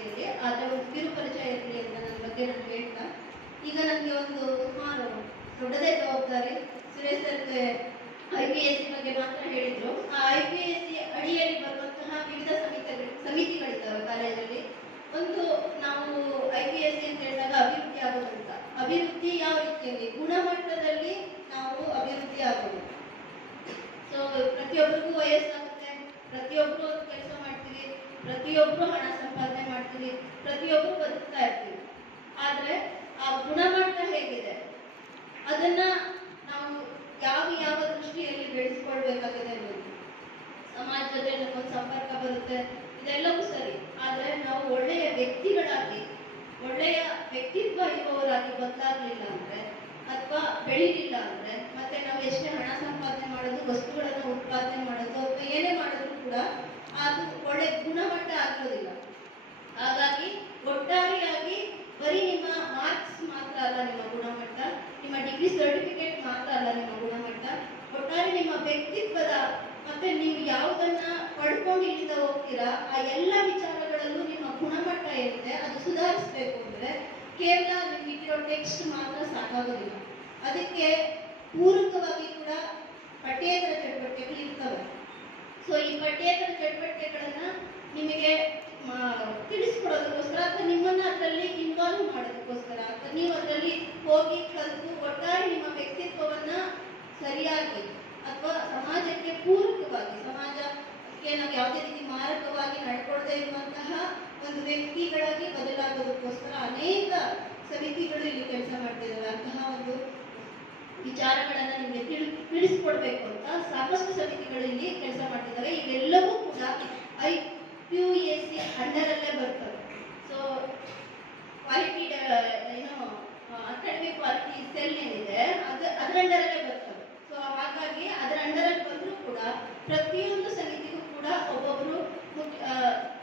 ಸಂಸ್ಥೆಯಲ್ಲಿ. ಆದರೆ ಒಂದು ಕಿರು ಪರಿಚಯ ಇರಲಿ ಅಂತ ನನ್ನ ಬಗ್ಗೆ ನಾನು ಹೇಳ್ತಾ, ಈಗ ನನಗೆ ಒಂದು ಸುಮಾರು ದೊಡ್ಡದೇ ಜವಾಬ್ದಾರಿ. ಸುರೇಶ್ ಸರ್ಗೆ IPSC ಬಗ್ಗೆ ಮಾತ್ರ ಹೇಳಿದ್ರು. ಆ IPSC ಅಡಿಯಲ್ಲಿ ಬರುವಂತಹ ವಿವಿಧ ಸಮಿತಿಗಳಿದ್ದಾವೆ ಕಾಲೇಜಲ್ಲಿ. ಒಂದು ನಾವು IPSC ಅಂತ ಹೇಳಿದಾಗ ಅಭಿವೃದ್ಧಿ ಆಗೋದಂತ. ಅಭಿವೃದ್ಧಿ ಯಾವ ರೀತಿಯಲ್ಲಿ? ಗುಣಮಟ್ಟದಲ್ಲಿ ನಾವು ಅಭಿವೃದ್ಧಿ ಆಗೋದು. ಸೊ ಪ್ರತಿಯೊಬ್ಬರಿಗೂ ವಯಸ್ಸಾಗುತ್ತೆ, ಪ್ರತಿಯೊಬ್ಬರು ಕೆಲಸ ಮಾಡ್ತೀವಿ, ಪ್ರತಿಯೊಬ್ಬರು ಹಣ ಸಂಪಾದನೆ ಮಾಡ್ತೀವಿ, ಪ್ರತಿಯೊಬ್ಬರು ಬದುಕ್ತಾ ಇರ್ತೀವಿ. ಆದರೆ ಆ ಗುಣಮಟ್ಟ ಹೇಗಿದೆ ಅದನ್ನ ನಾವು ಯಾವ ದೃಷ್ಟಿಯಲ್ಲಿ ಬೆಳೆಸ್ಕೊಳ್ಬೇಕಾಗಿದೆ ಅನ್ನೋದು. ಸಮಾಜ ಜೊತೆ ನಮಗೊಂದು ಸಂಪರ್ಕ ಬರುತ್ತೆ, ಇದೆಲ್ಲವೂ ಸರಿ. ಆದರೆ ನಾವು ಒಳ್ಳೆಯ ವ್ಯಕ್ತಿಗಳಾಗಿ, ಒಳ್ಳೆಯ ವ್ಯಕ್ತಿತ್ವ ಇರುವವರಾಗಿ ಬದಲಾಗಲಿಲ್ಲ ಅಂದರೆ, ಅಥವಾ ಬೆಳೀಲಿಲ್ಲ ಅಂದರೆ, ಮತ್ತೆ ನಾವು ಎಷ್ಟೇ ಹಣ ಸಂಪಾದನೆ ಮಾಡೋದು, ವಸ್ತುಗಳನ್ನು ಉತ್ಪಾದನೆ ಮಾಡೋದು, ಅಥವಾ ಏನೇ ಮಾಡಿದ್ರು ಕೂಡ ಅದು ಒಳ್ಳೆ ಗುಣಮಟ್ಟ ಆಗಿರೋದಿಲ್ಲ. ಹಾಗಾಗಿ ಒಟ್ಟಾರೆಯಾಗಿ ಬರೀ ನಿಮ್ಮ ಮಾರ್ಕ್ಸ್ ಮಾತ್ರ ಅಲ್ಲ ನಿಮ್ಮ ಗುಣಮಟ್ಟ, ನಿಮ್ಮ ಡಿಗ್ರಿ ಸರ್ಟಿಫಿಕೇಟ್ ಮಾತ್ರ ಅಲ್ಲ ನಿಮ್ಮ ಗುಣಮಟ್ಟ, ಒಟ್ಟಾರೆ ನಿಮ್ಮ ವ್ಯಕ್ತಿತ್ವದ ಮತ್ತೆ ನೀವು ಯಾವುದನ್ನ ಪಡ್ಕೊಂಡು ಇಳಿದ ಹೋಗ್ತೀರಾ ಆ ಎಲ್ಲ ವಿಚಾರಗಳಲ್ಲೂ ನಿಮ್ಮ ಗುಣಮಟ್ಟ ಏನಿದೆ ಅದು ಸುಧಾರಿಸಬೇಕು ಅಂದ್ರೆ ಕೇವಲ ನಿಮಗಿರೋ ಟೆಕ್ಸ್ಟ್ ಮಾತ್ರ ಸಾಕಾಗೋದಿಲ್ಲ. ಅದಕ್ಕೆ ಪೂರಕವಾಗಿ ಕೂಡ ಪಠ್ಯೇತರ ಚಟುವಟಿಕೆಗಳು ಇರ್ತವೆ. ಸೊ ಈ ಪಠ್ಯೇತರ ಚಟುವಟಿಕೆಗಳನ್ನ ನಿಮಗೆ ತಿಳಿಸ್ಕೊಡೋದಕ್ಕೋಸ್ಕರ ಅಥವಾ ನಿಮ್ಮನ್ನ ಅದರಲ್ಲಿ ಇನ್ವಾಲ್ವ್ ಮಾಡೋದಕ್ಕೋಸ್ಕರ ಅಥವಾ ನೀವು ಅದರಲ್ಲಿ ಹೋಗಿ ಕಲಿತು ಒಟ್ಟಾರೆ ನಿಮ್ಮ ವ್ಯಕ್ತಿತ್ವವನ್ನ ಸರಿಯಾಗಿ ಅಥವಾ ಸಮಾಜಕ್ಕೆ ಪೂರಕವಾಗಿ, ಸಮಾಜಕ್ಕೆ ನಾವು ಯಾವುದೇ ರೀತಿ ಮಾರಕವಾಗಿ ನಡ್ಕೊಳ್ದೇ ಇರುವಂತಹ ಒಂದು ವ್ಯಕ್ತಿಗಳಾಗಿ ಬದಲಾಗೋದಕ್ಕೋಸ್ಕರ ಅನೇಕ ಸಮಿತಿಗಳು ಇಲ್ಲಿ ಕೆಲಸ ಮಾಡ್ತಿದ್ದಾವೆ. ಅಂತಹ ಒಂದು ವಿಚಾರಗಳನ್ನ ನಿಮಗೆ ತಿಳಿಸ್ಕೊಡ್ಬೇಕು ಅಂತ ಸಾಕಷ್ಟು ಸಮಿತಿಗಳು ಇಲ್ಲಿ ಕೆಲಸ ಮಾಡ್ತಿದ್ದಾವೆ. ಇವೆಲ್ಲವೂ ಕೂಡ IPSC ಅಂಡರಲ್ಲೇ ಬರ್ತವೆ. So quality academic quality cell ಏನಿದೆ ಅದರ ಅಂಡರಲ್ಲೇ ಬರ್ತವೆ. ಸೊ ಹಾಗಾಗಿ ಅದರ ಅಂಡರಲ್ಲಿ ಬಂದರೂ ಕೂಡ ಪ್ರತಿಯೊಂದು ಸಮಿತಿಗೂ ಕೂಡ ಒಬ್ಬೊಬ್ರು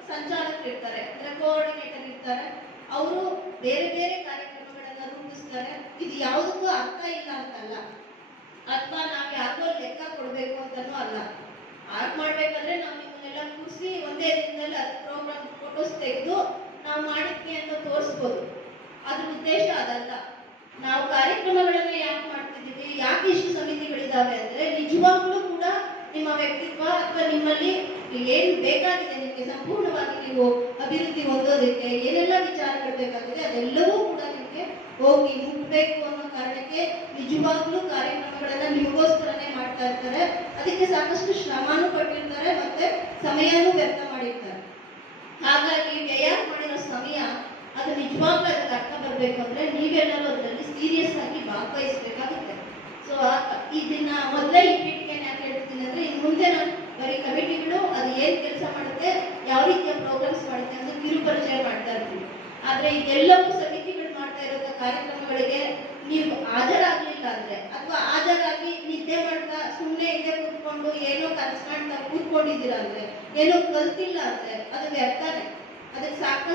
ಸಂಚಾಲಕರು ಇರ್ತಾರೆ, ಅಂದ್ರೆ ಕೋಆರ್ಡಿನೇಟರ್ ಇರ್ತಾರೆ. ಅವರು ಬೇರೆ ಬೇರೆ ಕಾರ್ಯಕ್ರಮಗಳನ್ನ ರೂಪಿಸ್ತಾರೆ. ಇದು ಯಾವುದಕ್ಕೂ ಅರ್ಥ ಇಲ್ಲ ಅಂತಲ್ಲ, ಅಥವಾ ನಾವು ಯಾಕೋ ಲೆಕ್ಕ ಕೊಡಬೇಕು ಅಂತನೂ ಅಲ್ಲ. ಆರ್ಟ್ ಮಾಡ್ಬೇಕಾದ್ರೆ ನಾವು ನಿಮ್ಮನ್ನೆಲ್ಲ ಕೂರಿಸಿ ಒಂದೇ ದಿನದಲ್ಲಿ ಅದು ಪ್ರೋಗ್ರಾಮ್ ಫೋಟೋಸ್ ತೆಗೆದು ನಾವು ಮಾಡಿದ್ವಿ ಅಂತ ತೋರಿಸ್ಬೋದು. ಅದ್ರ ಉದ್ದೇಶ ಅದಲ್ಲ. ನಾವು ಕಾರ್ಯಕ್ರಮಗಳನ್ನ ಯಾಕೆ ಮಾಡ್ತಿದ್ದೀವಿ, ಯಾಕೆ ಇಷ್ಟು ಸಮಿತಿಗಳಿದ್ದಾವೆ ಅಂದ್ರೆ ನಿಜವಾಗ್ಲೂ ಕೂಡ ನಿಮ್ಮ ವ್ಯಕ್ತಿತ್ವ ಅಥವಾ ನಿಮ್ಮಲ್ಲಿ ಏನು ಬೇಕಾಗಿದೆ, ನಿಮಗೆ ಸಂಪೂರ್ಣವಾಗಿ ನೀವು ಅಭಿವೃದ್ಧಿ ಹೊಂದೋದಕ್ಕೆ ಏನೆಲ್ಲ ವಿಚಾರಗಳು ಬೇಕಾಗಿದೆ ಅದೆಲ್ಲವೂ ಕೂಡ ನಿಮಗೆ ಹೋಗಿ ಮುಟ್ಬೇಕು ಅನ್ನೋ ಕಾರಣಕ್ಕೆ ನಿಜವಾಗ್ಲೂ ಕಾರ್ಯಕ್ರಮಗಳನ್ನ ನಿಮಗೋಸ್ಕರನೇ ಮಾಡ್ತಾ ಇರ್ತಾರೆ. ಅದಕ್ಕೆ ಸಾಕಷ್ಟು ಶ್ರಮನೂ ಪಟ್ಟಿರ್ತಾರೆ, ಮತ್ತೆ ಸಮಯನೂ ವ್ಯರ್ಥ ಮಾಡಿರ್ತಾರೆ. ಹಾಗಾಗಿ ವ್ಯಯ ಮಾಡಿರೋ ಸಮಯ ಅದು ನಿಜವಾಗ್ಲೂ ಅದಕ್ಕೆ ಅರ್ಥ ಬರಬೇಕು ಅಂದ್ರೆ ನೀವೆಲ್ಲರೂ ಅದರಲ್ಲಿ ಸೀರಿಯಸ್ ಆಗಿ ಭಾಗವಹಿಸಬೇಕಾಗುತ್ತೆ. ಸೊ ಇದನ್ನ ಮೊದಲೇ ಈ ಪೀಠಿಕೆನ ಯಾಕೆ ಹೇಳ್ತೀನಿ ಅಂದ್ರೆ ಇನ್ನು ಮುಂದೆ ನಾನು ಬರೀ ಕಮಿಟಿಗಳು ಅದು ಏನ್ ಕೆಲಸ ಮಾಡುತ್ತೆ, ಯಾವ ರೀತಿಯ ಪ್ರೋಗ್ರಾಮ್ಸ್ ಮಾಡುತ್ತೆ ಅಂತ ಕಿರು ಪರಿಚಯ ಮಾಡ್ತಾ ಇರ್ತೀವಿ. ಆದ್ರೆ ಇದೆಲ್ಲವೂ ಸಮಿತಿಗಳು ಮಾಡ್ತಾ ಇರೋ ಕಾರ್ಯಕ್ರಮಗಳಿಗೆ ನೀವು ಹಾಜರಾಗ್ಲಿಲ್ಲ ಅಂದ್ರೆ, ಅಥವಾ ಹಾಜರಾಗಿ ನಿದ್ದೆ ಮಾಡ್ತಾ ಸುಮ್ಮನೆ ಹಿಂದೆ ಕೂತ್ಕೊಂಡು ಏನೋ ಕನಸು ಮಾಡ್ತಾ ಕೂತ್ಕೊಂಡಿದ್ದೀರಾ ಅಂದ್ರೆ, ಏನೋ ಕಲ್ತಿಲ್ಲ ಅಂದ್ರೆ ಅದು ವ್ಯರ್ಥನೇ. ಅದಕ್ಕೆ ಸಾಕಷ್ಟು